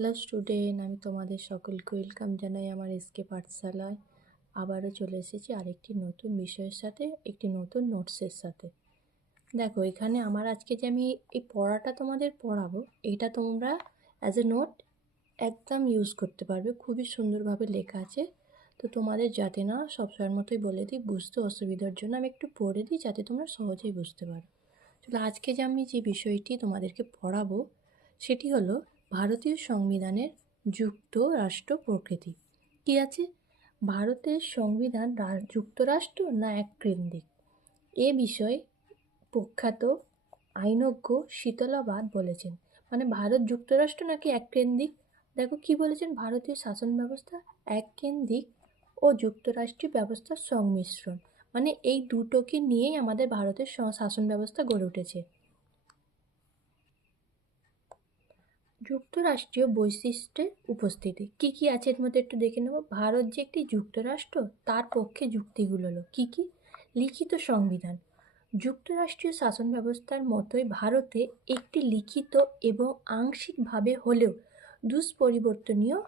Hello student, আমি তোমাদের সকলকে ওয়েলকাম জানাই আমার এসকে পাঠশালায়। আবারও চলে এসেছি আরেকটি নতুন বিষয়ের সাথে, একটি নতুন নোটসের সাথে। দেখো, এখানে আমার আজকে যে আমি এই পড়াটা তোমাদের পড়াবো, এটা তোমরা অ্যাজ এ নোট একদম ইউজ করতে পারবে। খুবই সুন্দরভাবে লেখা আছে। তো তোমাদের যাতে না সবসময়ের মতোই বলে দিই, বুঝতে অসুবিধার জন্য আমি একটু পড়ে দিই যাতে তোমরা সহজেই বুঝতে পারো। চলো, আজকে যে আমি যে বিষয়টি তোমাদেরকে পড়াবো সেটি হলো ভারতীয় সংবিধানের যুক্তরাষ্ট্র প্রকৃতি। কি আছে? ভারতের সংবিধান যুক্তরাষ্ট্র না এককেন্দ্রিক? এ বিষয়ে প্রখ্যাত আইনজ্ঞ শীতলাবাদ বলেছেন। মানে ভারত যুক্তরাষ্ট্র নাকি এককেন্দ্রিক? দেখো কি বলেছেন, ভারতীয় শাসন ব্যবস্থা এককেন্দ্রিক ও যুক্তরাষ্ট্রীয় ব্যবস্থার সংমিশ্রণ। মানে এই দুটোকে নিয়েই আমাদের ভারতের শাসন ব্যবস্থা গড়ে উঠেছে। যুক্তরাষ্ট্রীয় বৈশিষ্ট্যের উপস্থিতি কি কি আছে এর মধ্যে একটু দেখে নেব। ভারত যে একটি যুক্তরাষ্ট্র, তার পক্ষে যুক্তিগুলো হলো কি কি? লিখিত সংবিধান। যুক্তরাষ্ট্রীয় শাসন ব্যবস্থার মতোই ভারতে একটি লিখিত এবং আংশিকভাবে হলেও দুষ্পরিবর্তনীয়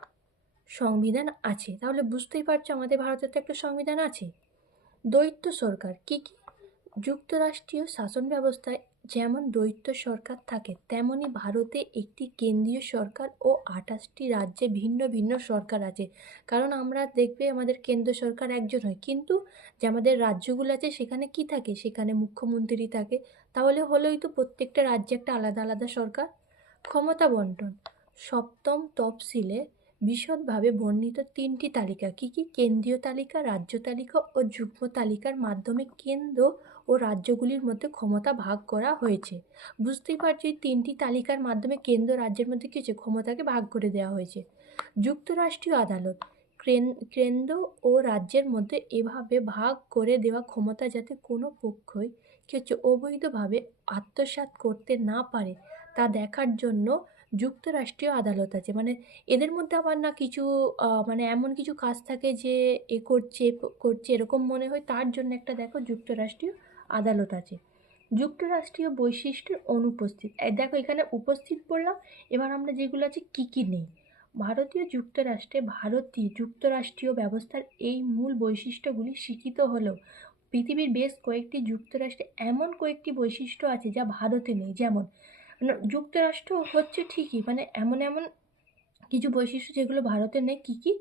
সংবিধান আছে। তাহলে বুঝতেই পারছো আমাদের ভারতের তো একটা সংবিধান আছে। দ্বৈত সরকার কি কি? যুক্তরাষ্ট্রীয় শাসন ব্যবস্থায় যেমন দ্বৈত সরকার থাকে, তেমনি ভারতে একটি কেন্দ্রীয় সরকার ও 28টি রাজ্যে ভিন্ন ভিন্ন সরকার আছে। কারণ আমরা দেখবে আমাদের কেন্দ্র সরকার একজন হয়, কিন্তু যে আমাদের রাজ্যগুলো আছে সেখানে কি থাকে? সেখানে মুখ্যমন্ত্রী থাকে। তাহলে হলোই তো প্রত্যেকটা রাজ্যে একটা আলাদা আলাদা সরকার। ক্ষমতা বন্টন। সপ্তম তফসিলে বিশদভাবে বর্ণিত তিনটি তালিকা কি কি? কেন্দ্রীয় তালিকা, রাজ্য তালিকা ও যুগ্ম তালিকার মাধ্যমে কেন্দ্র ও রাজ্যগুলির মধ্যে ক্ষমতা ভাগ করা হয়েছে। বুঝতেই পারছি এই তিনটি তালিকার মাধ্যমে কেন্দ্র রাজ্যের মধ্যে কি হচ্ছে? ক্ষমতাকে ভাগ করে দেওয়া হয়েছে। যুক্তরাষ্ট্রীয় আদালত। কেন্দ্র ও রাজ্যের মধ্যে এভাবে ভাগ করে দেওয়া ক্ষমতা যাতে কোনো পক্ষই কি হচ্ছে অবৈধভাবে আত্মসাৎ করতে না পারে তা দেখার জন্য যুক্তরাষ্ট্রীয় আদালত আছে। মানে এদের মধ্যে আবার না কিছু মানে এমন কিছু কাজ থাকে যে করছে এরকম মনে হয়, তার জন্য একটা দেখো যুক্তরাষ্ট্রীয় আদালত আছে। যুক্তরাষ্ট্রীয় বৈশিষ্ট্যের অনুপস্থিত। দেখো এখানে উপস্থিত বললাম, এবার আমরা যেগুলো আছে কি কি নেই। ভারতীয় যুক্তরাষ্ট্রীয় ব্যবস্থার এই মূল বৈশিষ্ট্যগুলি স্বীকৃত হলেও পৃথিবীর বেশ কয়েকটি যুক্তরাষ্ট্রে এমন কয়েকটি বৈশিষ্ট্য আছে যা ভারতে নেই। যেমন যুক্তরাষ্ট্র হচ্ছে ঠিকই, মানে এমন এমন কিছু বৈশিষ্ট্য যেগুলো ভারতে নেই। কি কি?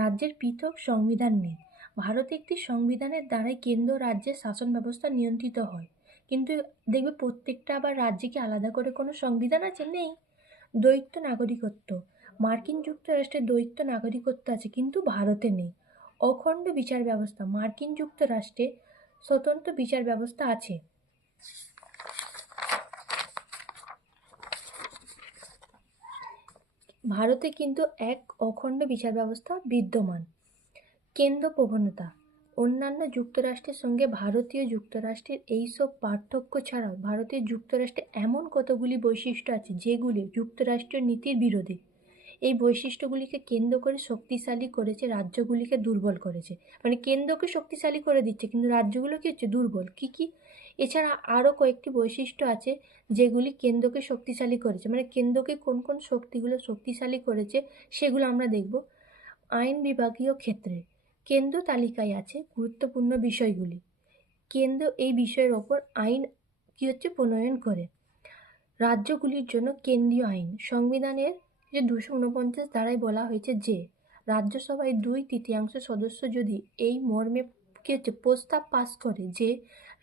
রাজ্যের পৃথক সংবিধান নেই। ভারতে একটি সংবিধানের দ্বারাই কেন্দ্র রাজ্যের শাসন ব্যবস্থা নিয়ন্ত্রিত হয়, কিন্তু দেখবে প্রত্যেকটা আবার রাজ্যে কি আলাদা করে কোনো সংবিধান আছে? নেই। দ্বৈত নাগরিকত্ব। মার্কিন যুক্তরাষ্ট্রে দ্বৈত নাগরিকত্ব আছে, কিন্তু ভারতে নেই। অখণ্ড বিচার ব্যবস্থা। মার্কিন যুক্তরাষ্ট্রে স্বতন্ত্র বিচার ব্যবস্থা আছে। ভারতে কিন্তু এক অখণ্ড বিচার ব্যবস্থা বিদ্যমান। কেন্দ্র প্রবণতা। অন্যান্য যুক্তরাষ্ট্রের সঙ্গে ভারতীয় যুক্তরাষ্ট্রের এইসব পার্থক্য ছাড়াও ভারতীয় যুক্তরাষ্ট্রে এমন কতগুলি বৈশিষ্ট্য আছে যেগুলি যুক্তরাষ্ট্রীয় নীতির বিরোধী। এই বৈশিষ্ট্যগুলিকে কেন্দ্র করে শক্তিশালী করেছে, রাজ্যগুলিকে দুর্বল করেছে। মানে কেন্দ্রকে শক্তিশালী করে দিচ্ছে, কিন্তু রাজ্যগুলো কি হচ্ছে? দুর্বল। কি কি? এছাড়া আরও কয়েকটি বৈশিষ্ট্য আছে যেগুলি কেন্দ্রকে শক্তিশালী করেছে। মানে কেন্দ্রকে কোন কোন শক্তিগুলো শক্তিশালী করেছে সেগুলো আমরা দেখব। আইন বিভাগীয় ক্ষেত্রে কেন্দ্র তালিকায় আছে গুরুত্বপূর্ণ বিষয়গুলি। কেন্দ্র এই বিষয়ের ওপর আইন কি হচ্ছে? প্রণয়ন করে। রাজ্যগুলির জন্য কেন্দ্রীয় আইন। সংবিধানের যে 249 ধারায় বলা হয়েছে যে রাজ্যসভায় 2/3 সদস্য যদি এই মর্মে কি হচ্ছে প্রস্তাব পাস করে যে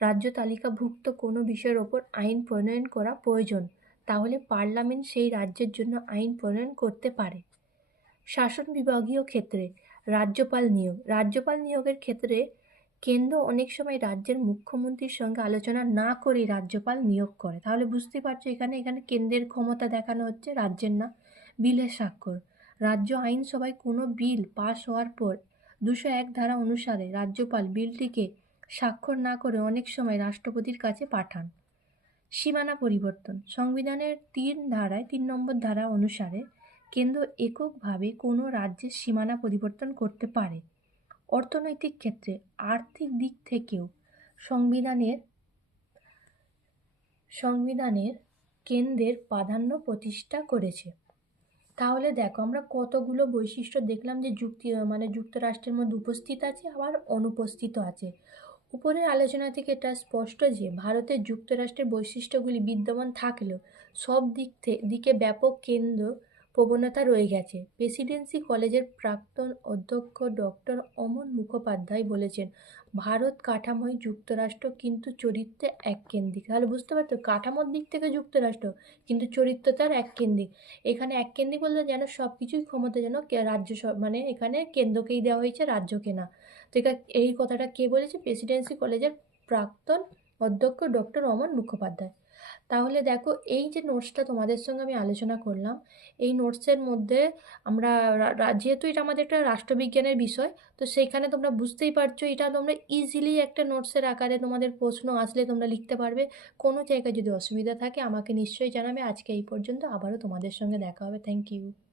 রাজ্য তালিকাভুক্ত কোনো বিষয়ের ওপর আইন প্রণয়ন করা প্রয়োজন, তাহলে পার্লামেন্ট সেই রাজ্যের জন্য আইন প্রণয়ন করতে পারে। শাসন বিভাগীয় ক্ষেত্রে রাজ্যপাল নিয়োগ। রাজ্যপাল নিয়োগের ক্ষেত্রে কেন্দ্র অনেক সময় রাজ্যের মুখ্যমন্ত্রীর সঙ্গে আলোচনা না করে রাজ্যপাল নিয়োগ করে। তাহলে বুঝতে পারছো এখানে এখানে কেন্দ্রের ক্ষমতা দেখানো হচ্ছে, রাজ্যের না। বিলের স্বাক্ষর। রাজ্য আইনসভায় কোনো বিল পাশ হওয়ার পর 201 ধারা অনুসারে রাজ্যপাল বিলটিকে স্বাক্ষর না করে অনেক সময় রাষ্ট্রপতির কাছে পাঠান। সীমানা পরিবর্তন। সংবিধানের 3 নম্বর ধারা অনুসারে কেন্দ্র এককভাবে কোনো রাজ্যের সীমানা পরিবর্তন করতে পারে। অর্থনৈতিক ক্ষেত্রে আর্থিক দিক থেকেও সংবিধানের কেন্দ্রের প্রাধান্য প্রতিষ্ঠা করেছে। তাহলে দেখো আমরা কতগুলো বৈশিষ্ট্য দেখলাম যে যুক্তরাষ্ট্রের মধ্যে উপস্থিত আছে আবার অনুপস্থিত আছে। উপরের আলোচনা থেকে এটা স্পষ্ট যে ভারতের যুক্তরাষ্ট্রের বৈশিষ্ট্যগুলি বিদ্যমান থাকলেও সব দিকে ব্যাপক কেন্দ্র প্রবণতা রয়ে গেছে। প্রেসিডেন্সি কলেজের প্রাক্তন অধ্যক্ষ ডক্টর অমন মুখোপাধ্যায় বলেছেন, ভারত কাঠামোয় যুক্তরাষ্ট্র কিন্তু চরিত্রে এককেন্দ্রিক। তাহলে বুঝতে পারছো, কাঠামোর দিক থেকে যুক্তরাষ্ট্র কিন্তু চরিত্র তার এককেন্দ্রিক। এখানে এককেন্দ্রিক বলতে যেন সব কিছুই ক্ষমতা যেন এখানে কেন্দ্রকেই দেওয়া হয়েছে, রাজ্যকে না। তো এই কথাটা কে বলেছে? প্রেসিডেন্সি কলেজের প্রাক্তন অধ্যক্ষ ডক্টর অমন মুখোপাধ্যায়। তাহলে দেখো, এই যে নোটসটা তোমাদের সঙ্গে আমি আলোচনা করলাম, এই নোটসের মধ্যে আমরা যেহেতু এটা আমাদের একটা রাষ্ট্রবিজ্ঞানের বিষয়, তো সেইখানে তোমরা বুঝতেই পারছো এটা তোমরা ইজিলি একটা নোটসের আকারে তোমাদের প্রশ্ন আসলে তোমরা লিখতে পারবে। কোনো জায়গায় যদি অসুবিধা থাকে আমাকে নিশ্চয়ই জানাবে। আজকে এই পর্যন্ত, আবারও তোমাদের সঙ্গে দেখা হবে। Thank you.